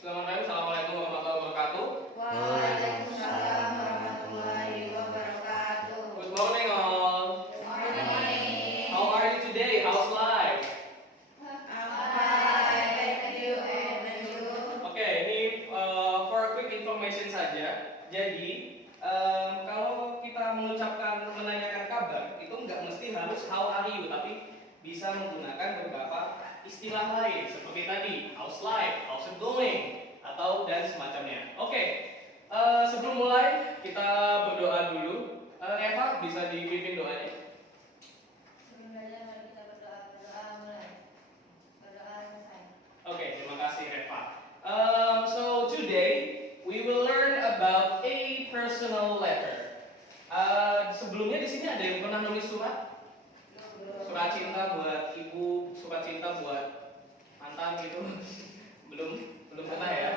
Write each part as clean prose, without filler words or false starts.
Selamat pagi, Assalamualaikum warahmatullahi wabarakatuh. Waalaikumsalam warahmatullahi wabarakatuh. Good morning all. Morning. How are you today? How's life? Fine, thank you and you. Oke, ini for a quick information saja. Jadi kalau kita mengucapkan menanyakan kabar itu nggak mesti harus how are you, tapi bisa menggunakan beberapa istilah lain seperti tadi how's life, how's it going, atau dan semacamnya. Oke, sebelum mulai kita berdoa dulu. Eva bisa dipimpin doanya. Sebelumnya mari kita berdoa mulai. Berdoa selesai. Oke, terima kasih Eva. So today we will learn about a personal letter. Sebelumnya di sini ada yang pernah nulis surat? Surat cinta buat ibu, surat cinta buat mantan gitu. belum pernah ya.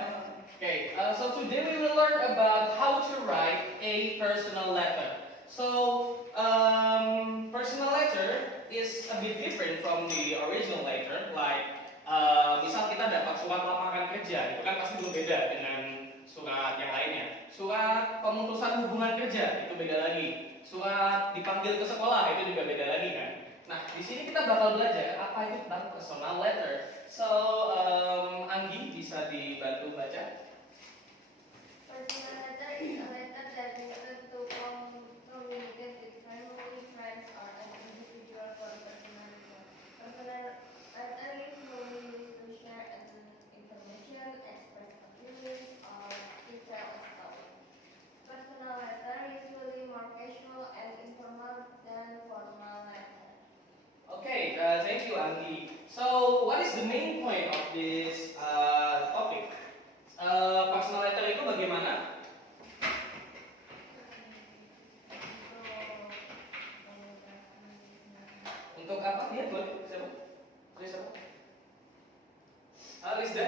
Okay, so today we will learn about how to write a personal letter. So personal letter is a bit different from the original letter. Like misal kita dapat surat lamaran kerja, itu kan pasti berbeda dengan surat yang lainnya. Surat pemutusan hubungan kerja itu beda lagi. Surat dipanggil ke sekolah itu juga beda lagi kan. Nah, di sini kita bakal belajar apa itu tentang personal letter. So, Anggi bisa dibantu baca. Personal letter is a letter that is sent to communicate with family, friends, or an individual for personal reason. Personal letter usually used to share information, express feelings, or to tell a story. Personal letter usually more casual and informal than formal letter. Okay, thank you, Anggi. So, what is the main point of this topic? Personal letter itu bagaimana? Untuk apa dia? Siapa? Siapa? Lisda,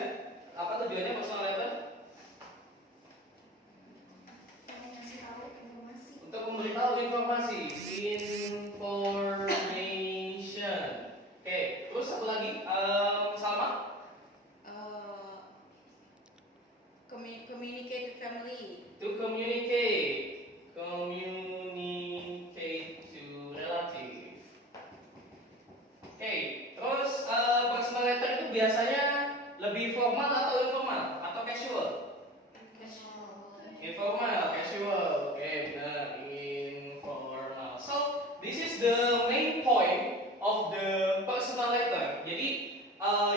apa tujuannya personal letter? Untuk memberitahu informasi, information. Oke, terus satu lagi, Salma? Communicate with family. To communicate to relative. Oke, terus personal letter itu biasanya lebih formal atau informal atau casual? Informal, casual. Oke, benar, informal. So, this is the main point of the personal letter. Jadi,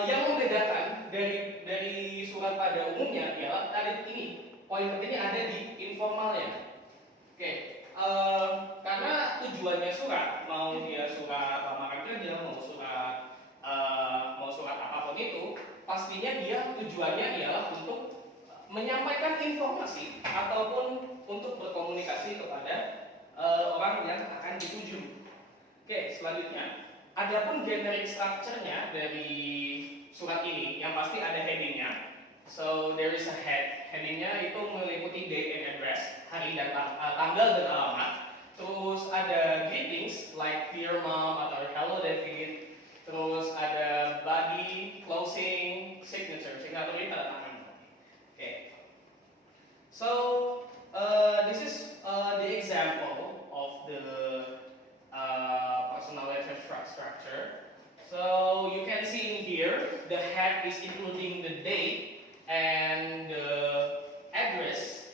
yang membedakan dari surat pada umumnya ialah tadi ini. Poin pentingnya ada di informalnya. Oke, karena tujuannya surat, mau dia surat lamaran kerja, mau surat apapun itu, pastinya dia tujuannya ialah untuk menyampaikan informasi ataupun untuk berkomunikasi kepada orang yang akan dituju. Oke, selanjutnya, adapun generic structure-nya dari surat ini yang pasti ada heading-nya. So there is a heading-nya itu meliputi date and address, hari dan tanggal dan alamat. Terus ada greetings like dear mom atau hello David. Terus ada body, closing, signature. Signature ini tanda tangan. Okay. So this is the example of the personal letter structure. So you can see in here the head is including the date and the address.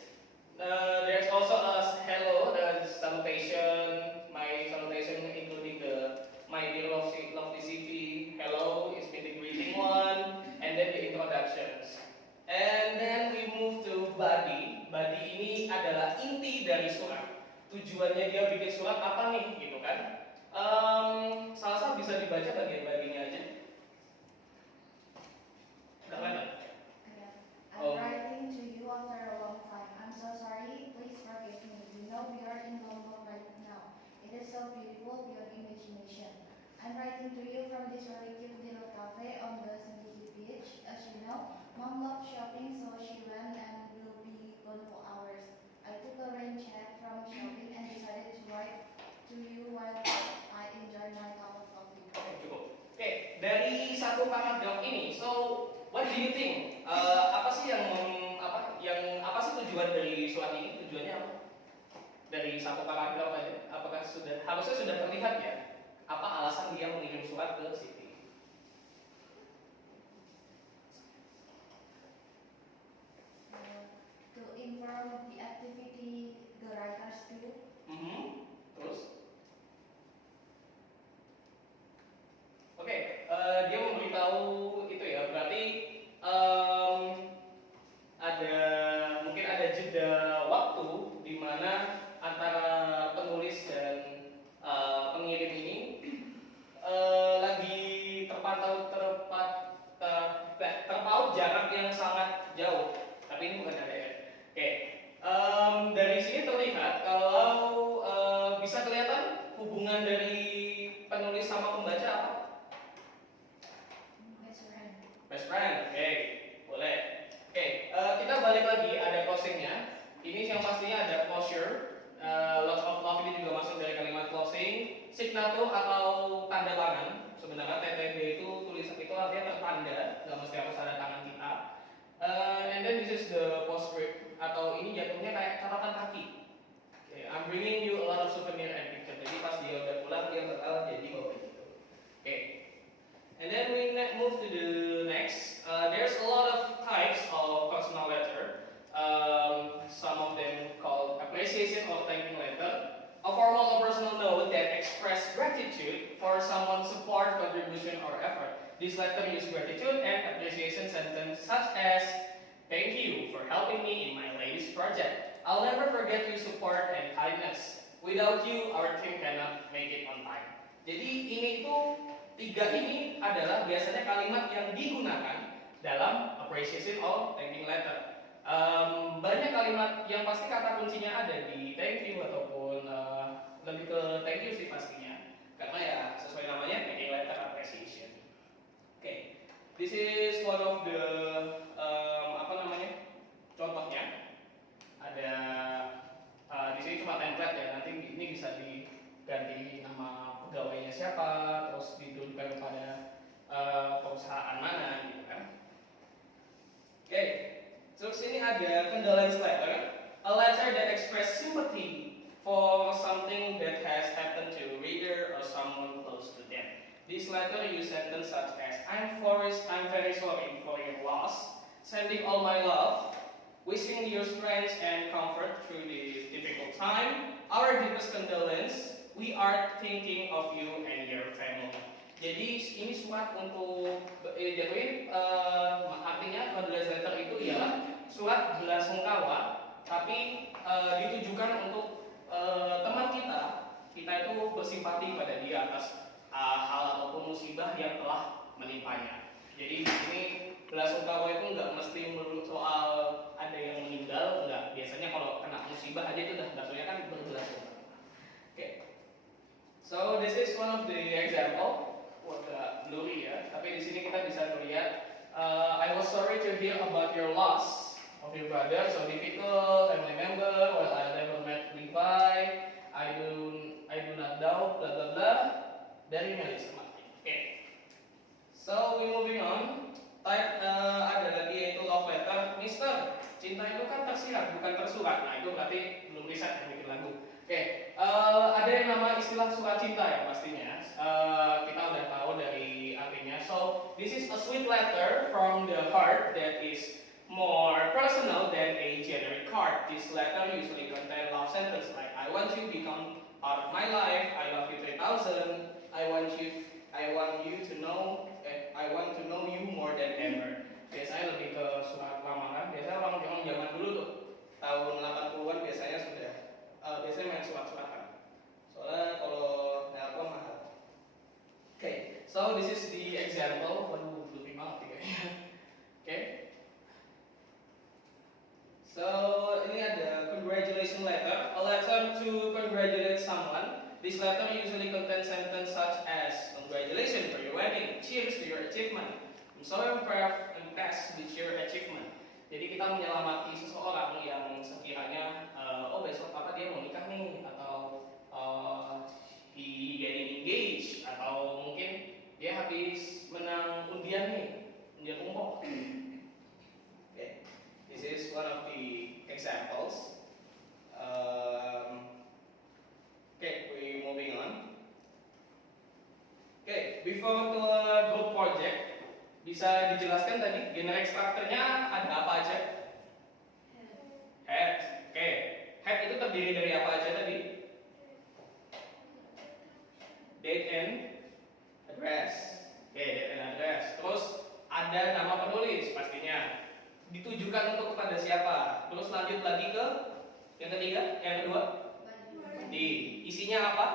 There's also a hello, the salutation, my salutation including the my dear lovely city. Hello is been the greeting one, and then the introductions. And then we move to body. Body ini adalah inti dari surat. Tujuannya dia bikin surat apa nih, gitu kan? Salah bisa dibaca bagian badinya aja. Enggak kelihatan. I'm writing to you after a long time. I'm so sorry. Please forgive me. You know we are in Lombok right now. It is so beautiful beyond imagination. I'm writing to you from this really cute little cafe on the Sendiki beach. As you know, Mom loves shopping, so she went and will be gone for hours. I took a rain check from shopping and decided to write to you while I enjoy my cup of coffee. Cukup. Oke, dari satu paragraf ini, so what do you think? Apa sih yang dibuat dari surat ini? Tujuannya apa? Dari satu paragraf aja. Apakah harusnya sudah terlihat ya? Apa alasan dia mengirim surat ke Siti? To inform the activity the writers do. Terus? Oke, dia memberitahu itu ya. Berarti mungkin ada jeda waktu di mana antara penulis dan pengirim ini lagi terpaut jarak yang sangat jauh. Tapi ini bukan ada ya. Oke, dari sini terlihat kalau bisa kelihatan hubungan dari penulis sama pembaca apa? Best friend. Oke, boleh. Oke, kita balik lagi, ada closingnya. Ini yang pastinya ada closure. Lots of love ini juga masuk dari kalimat closing. Signature atau tanda tangan. Sebenarnya TTB itu tulisan itu artinya tertanda, nggak mesti harus ada tangan kita. And then this is the postscript atau ini jatuhnya kayak catatan kaki. Okay, I'm bringing you a lot of souvenir and picture. Jadi pas dia udah pulang dia bakal jadi bawa gitu. Okay. And then we move to the next. There's a lot of types of personal letter. Some of them called appreciation or thanking letter. A formal or personal note that express gratitude for someone's support, contribution, or effort. This letter use gratitude and appreciation sentence such as, "Thank you for helping me in my latest project. I'll never forget your support and kindness. Without you, our team cannot make it on time." Jadi tiga ini adalah biasanya kalimat yang digunakan dalam appreciation or thanking letter. Banyak kalimat yang pasti kata kuncinya ada di thank you ataupun lebih ke thank you sih pastinya, karena ya sesuai namanya thanking letter appreciation. Okay, this is one of the contohnya. Ada di sini cuma template ya, nanti ini bisa diganti nama pegawainya siapa, terus ditujukan kepada perusahaan mana gitu kan. Oke, terus ini ada condolence letter, a letter that express sympathy for something that has happened to a reader or someone close to them. This letter use sentence such as, I'm very sorry for your loss, sending all my love, wishing you strength and comfort through this difficult time. Our deepest condolence, we are thinking of you and your family. Jadi ini surat untuk artinya condolence letter itu ialah surat belasungkawa, tapi ditujukan untuk teman kita itu bersimpati pada dia atas hal ataupun musibah yang telah menimpanya. Jadi di sini belasungkawa itu nggak mesti melulu soal ada yang meninggal, enggak. Biasanya kalau kena musibah aja itu udah bahasanya kan berbelasungkawa. Oke. So this is one of the example. Agak blurry ya, tapi di sini kita bisa melihat I was sorry to hear about your loss of your brother, so difficult family member. Well, I never met Levi. I do not doubt blah blah blah. Dari Melissa Martin. Okay. So we moving on. Type ada lagi yaitu love letter. Mister, cinta itu kan tersirat bukan tersurat. Nah itu berarti belum riset yang bikin lagu. Oke, ada yang nama istilah surat cinta ya pastinya. Kita udah tahu dari artinya. So this is a sweet letter from the heart that is more personal than a generic card. This letter usually contain love sentence like I want you to become part of my life. I love you 3000. I want you to know. I want to know you more than ever. Biasanya lebih ke surat lamaran. Biasanya orang zaman dulu tuh tahun 80-an biasanya sudah biasanya main surat-suratan. Soalnya kalau telepon mahal. Okay, so this is the example. Waduh, lebih banget kayaknya. Okay. So ini ada congratulation letter, a letter to congratulate someone. This letter usually contains sentence such as congratulations for your wedding, cheers to your achievement. I'm so impressed with your achievement. Jadi kita menyelamati seseorang yang sekiranya besok apa dia mau nikah nih, atau he getting engaged, atau mungkin dia habis menang undian nih, undian umpok. Okay. This is one of the examples. Okay, we moving on. Okay, before to group project, bisa dijelaskan tadi generic structure-nya ada apa aja? Head. Oke, head itu terdiri dari apa aja tadi? Date and address. Oke, date and address. Terus ada nama penulis pastinya. Ditujukan untuk kepada siapa? Terus lanjut lagi ke yang ketiga, yang kedua. Di isinya apa?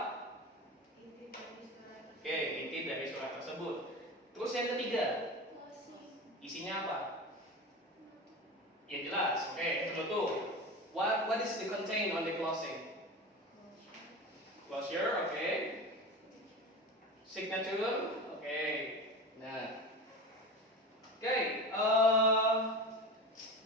Oke, inti dari surat tersebut. Terus yang ketiga, isinya apa? Ya jelas. Oke, itu tuh. What is the contain on the closing? Closure, oke. Signature, oke. Nah, oke.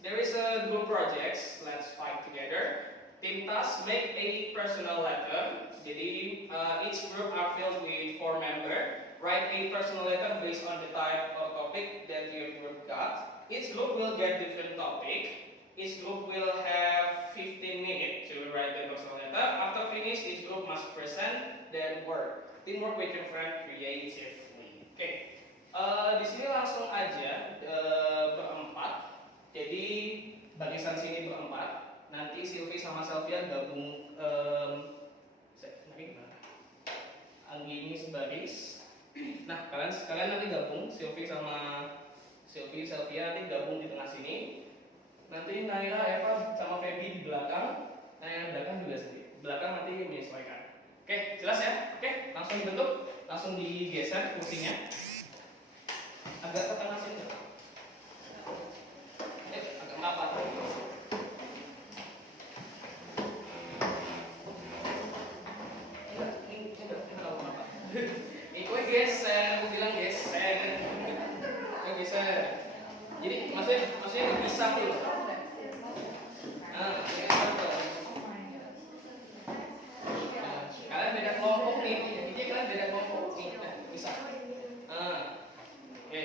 There is a group projects. Let's fight together. Team task make a personal letter. Jadi each group are filled with 4 members. Write a personal letter based on the type of topic that your group got. Each group will get different topic. Each group will have 15 minutes to write the personal letter. After finish, each group must present their work. Teamwork with your friend creatively. Oke, di sini langsung aja berempat. Jadi barisan sini berempat. Nanti Silvi sama Selvia gabung. Anggi ini sebaris. Nah, kalian nanti gabung. Silvi sama Selvia nanti gabung di tengah sini. Nanti Naira, Eva sama Feby di belakang. Nah, yang belakang juga sendiri. Belakang nanti menyesuaikan. Oke, jelas ya? Oke, langsung dibentuk, langsung digeser kursinya. Agak ke tengah sini. Agak merapat. Ini gue geser, aku bilang geser. Gue geser. Jadi maksudnya bisa dulu. Kalian beda kelompok nih. Jadi kalian beda kelompok nih. Bisa. Oke.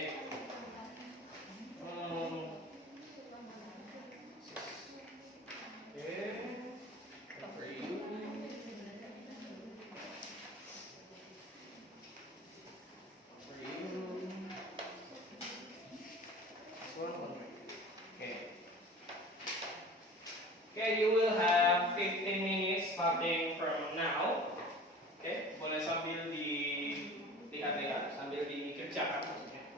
Okay, you will have 15 minutes starting from now. Okay, boleh sambil dilihat-lihat, sambil dikerjakan maksudnya.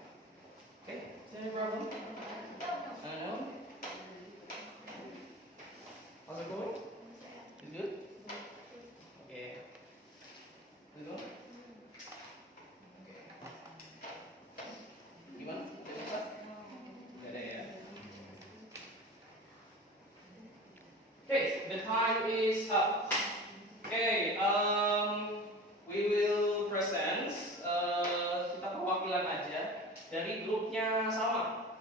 Okay, is there any problem? No? How's it going? Is good? Okay. Is it good? Okay. Gimana? Udah bisa? Udah ada ya? Okay, the time is up. Okay, we will present. Kita perwakilan aja dari grupnya sama.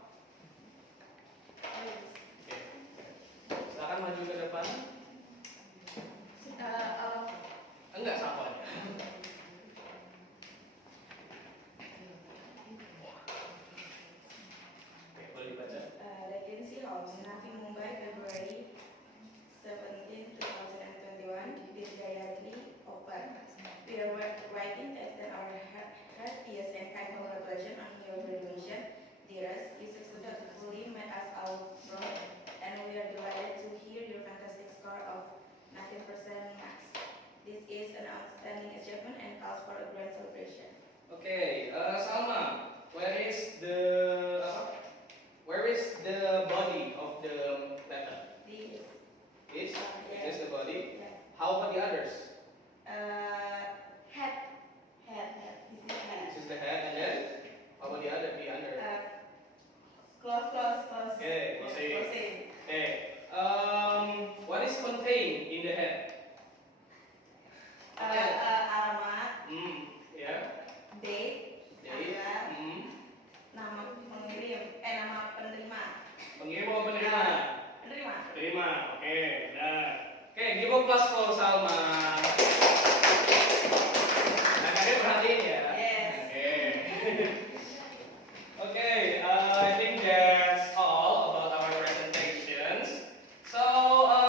Okay. Silakan maju ke depan. Enggak sama aja. Oke, boleh dibaca. Regency House, Navi Mumbai, February 17, 2021, with Gayatri Open. We are writing to extend our heartiest and kind congratulations on your graduation. Dearest, you successfully met us our proud, and we are delighted to hear your fantastic score of 19% marks. This is an outstanding achievement and calls for a grand celebration. Okay, Salma, where is the body of the letter? This. This? Yes. This is the body. Yes. How about the others? Head. This is head. This is the head, and then how about the other? The under. Close. Okay, closing. Closing. Okay. What is contained in the head? Alamat, Yeah. date, Date. tanggal, nama pengirim, nama penerima. Pengirim atau penerima? Penerima. Penerima. Oke. Nah. Oke, give a applause for Salma.